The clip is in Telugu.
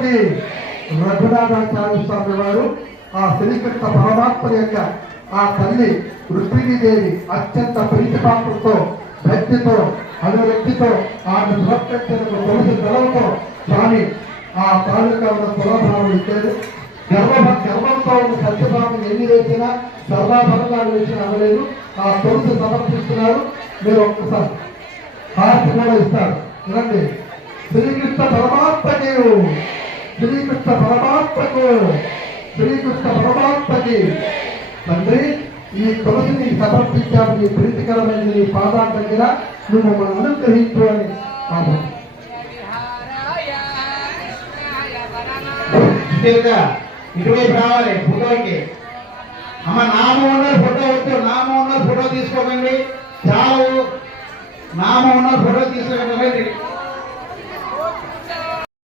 పరమాత్మకి రఘునాథాచార్య స్వామి వారు ఆ శ్రీకృష్ణ పరమాత్మ యొక్క ఆ తల్లి రుక్మిణీదేవి అత్యంత ప్రీతిపాత్రతో భక్తితో అనురక్తితో ఆమె సమర్పించిన తులసి దళంతో స్వామి ఆ తాలూకాల తులాభావం ఇచ్చారు. గర్భంతో ఉన్న సత్యభావం ఎన్ని వేసినా సర్వాభరణాలు వేసినా అవ్వలేదు. ఆ తులసి సమర్పిస్తున్నారు. మీరు ఒక్కసారి హారతి కూడా ఇస్తారు. వినండి. శ్రీకృష్ణ పరమాత్మకి, శ్రీకృష్ణ పరమాత్మకు, శ్రీకృష్ణ పరమాత్మకి. తండ్రి, ఈ తులసిని సమర్పించారు. నీ ప్రీతికరమైన నీ పాదాల దగ్గర నువ్వు మనం అనుగ్రహించు అని ఇటువైపు రావాలి ఫోటోకి. అమ్మ నామం ఉన్న ఫోటో వద్దు, నామం ఉన్న ఫోటో తీసుకోకండి. చాలు, నామం ఉన్న ఫోటో తీసుకోకండి.